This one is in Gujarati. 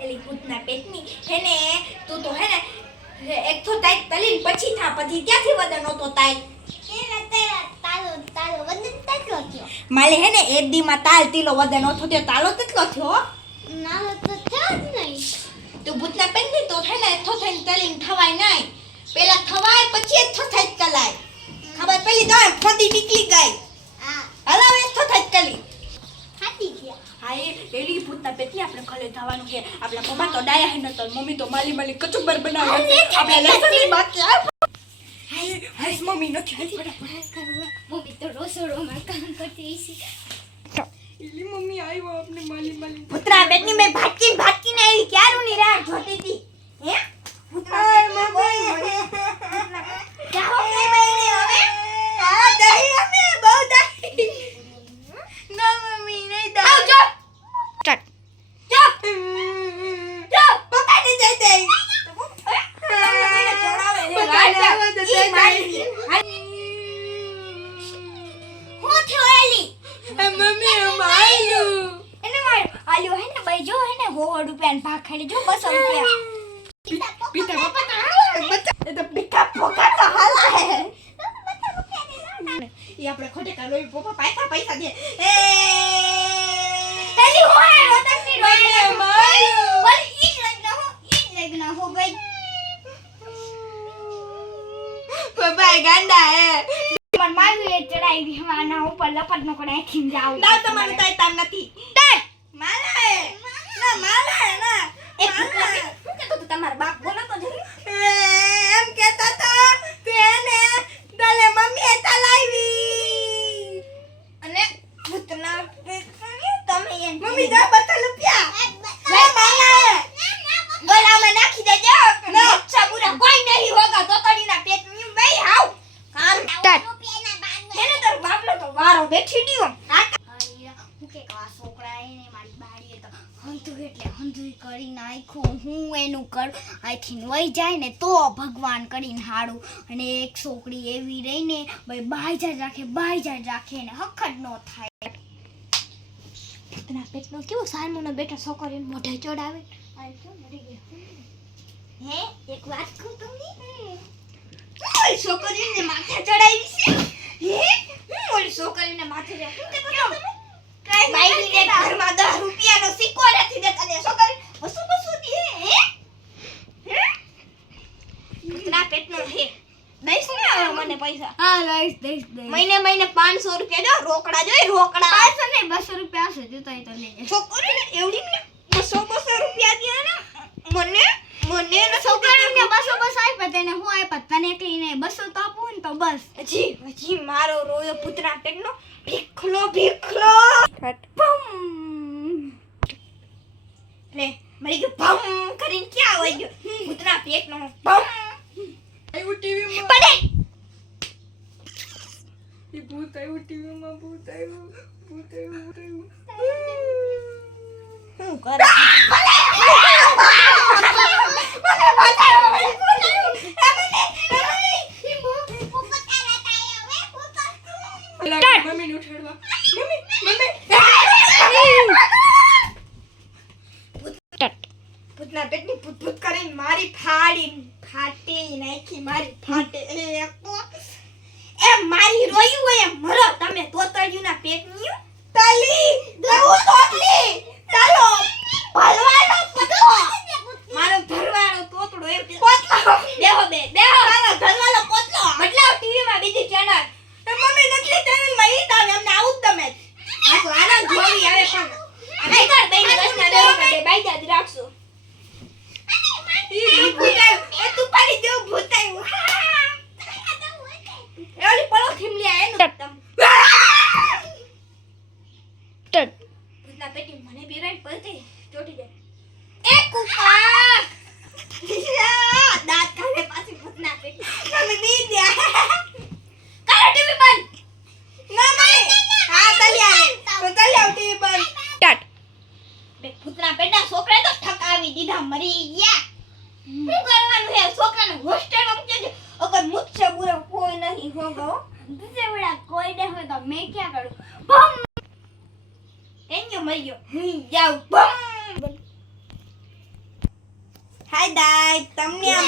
એલી ભૂતના પેટની હેને તું તો હેને એક તો તાઈ તલીન પછી થા પછી ક્યાંથી વદન હોતો તાઈ તાલો વદન કેટલો થયો માલે હેને એક દી માં તાલ તીલો વદન હોતો તે તાલો કેટલો થયો ના તો થયો જ નહીં તું ભૂતના પેટની તો હેને તો થઈને તલીન થવાય નહીં પેલા થવાય પછી એક તો થાય કલાય ખબર પેલી તો ફોડી નીકળી ગઈ હલાવે એક તો થાય કલી હાતી ગયા હાય એલી ભૂતના પેટની આપણે ખલે જવાનું છે આપણા પપ્પા તો ડાયા હે ન તો મમ્મી તો માલી કચુંબર બનાવે આપણે લેસનની બાકી હાય હાય મમ્મી નો ચાલી ફટાફટ કરવા મમ્મી તો રસોડામાં કામ કરતી છે એલી મમ્મી આવ્યો આપણે માલી ભૂતના પેટની મે ભાટકીને આવી ક્યારું ની રાહ જોતી હતી હે ભૂતના મમ્મી જાઓ કે બહેને હવે આ દહી અમે બહુ દહી ના મમ્મી નહીં દહી આવ જો जो 200 रुपया पीता पापा तो बिका पोका तो हाला है ये આપણે ખોટે કાલો પપ્પા પૈસા દે એ તેલી હોય રોતકની રોય માયો પર ઈ લગના હો ગઈ પપ્પા ગાંડા હે મન માવી ચડાઈ હવાના ઉપર લપટ નો કરે ખીમ જાવ ના તમારે તાઈ તામ નથી માલા હે ના માલા હે ના એક હું કેતો તો તમાર બાપ બોલો તો જરી એમ કેતા તો તેને દલે મમ્મી એતા લાવી અને ભૂતના તમે એમ મમ્મી દા બતા રૂપિયા લે માલા ગોલામાં નાખી દેજો અચ્છા પૂરા કોઈ નહીં હોગા તો તડીના પેટ નું બેઈ હાવ કામ સ્ટાર્ટ એને તો બાપલો તો વારો બેઠી દીયો હું કે કા છોકરા એને મારી બાડીએ તો હંધુઈ કરી નાખ્યું હું એનું કર આઈથી વઈ જાય ને તો ભગવાન કરીને હાડું અને એક છોકરી એવી રહીને ભાઈ બાઈ રાખે ને હખડ નો થાય તના પેટનો કેવો સારમોનો બેટા છોકરીને મોઢે ચડાવે આ તો મરી ગયો હે એક વાત કહું તમને ઓય છોકરીને માથે ચડાવી છે હે ઓલી છોકરીને માથે રાખું તે કરો તમે માઈની ને ઘરમાં 10 રૂપિયાનો સિક્કો નથી દેતા ને છોકરી બસુ દે હે કિતના પેટનો હે દઈશ ને મને પૈસા હા દઈશ મહિને 500 રૂપિયા જો રોકડા જોઈ રોકડા 500 ને 200 રૂપિયા છે દેતા તો લે છોકરીને એવડી ને 200 રૂપિયા દે ને મને ને છોકરીને 200 આપ્યા તેને હું આપ્યા તને કઈને 200 તો આપું ને તો બસ હજી મારો રોયો પુત્રા પેટનો ભીખલો લે મરી ગયો ભમ કરીને ક્યાં આવી ગયો પુત્રા પેટનો ભમ આયો ટીવી માં પડે ઈ ભૂત આયો ટીવી માં ભૂત આયો હું કરે મમ્મી ને ઉઠાડવા ભૂતના પેટની ભૂત કરીને મારી ફાટી નાખી મારી ફાટે એ મારી રોયું હોય મરો તમે તોતળિયું ના પેટની તલી દઉ તોતલી ચાલો ભલવાનો પતલો મારો ધરવાળો તોતડો એમ પોતલો દેહો ચાલો ધરવાળો પોતલો મતલબ ટીવી માં બીજી ચેનલ મમ્મી નકલી ચેનલ માં ઈ તાવ એમને આવું તમે આ તો આનંદ જોવી આવે પણ આ કર બેન રસના દે બાઈજા જ રાખજો ઈ ભૂતાય એ તું પાડી દેવ ભૂતાય એલી પળો થીમલી એનું તમ ભૂતના પેટી મને બિરાઈ પડતી ચોટી જાય એ કુકા દાંત કાઢે પાછી ભૂતના પેટી તમે દી દે કરો ટીવી બંધ ના મમ્મી હા તલિયા ટીવી બંધ સ્ટાર્ટ બે ભૂતના પેટા છોકરા તો ઠકાવી દીધા મરી ગયા શું કરવાનું હે છોકરાને હોસ્ટેલ મૂકી દે અગર મુझसे बुरा कोई नहीं होगा दूसरे बड़ा कोई नहीं होगा मैं क्या करूं बम મરી ગયો હું જાઉં બમ. હાય દાય તમને આ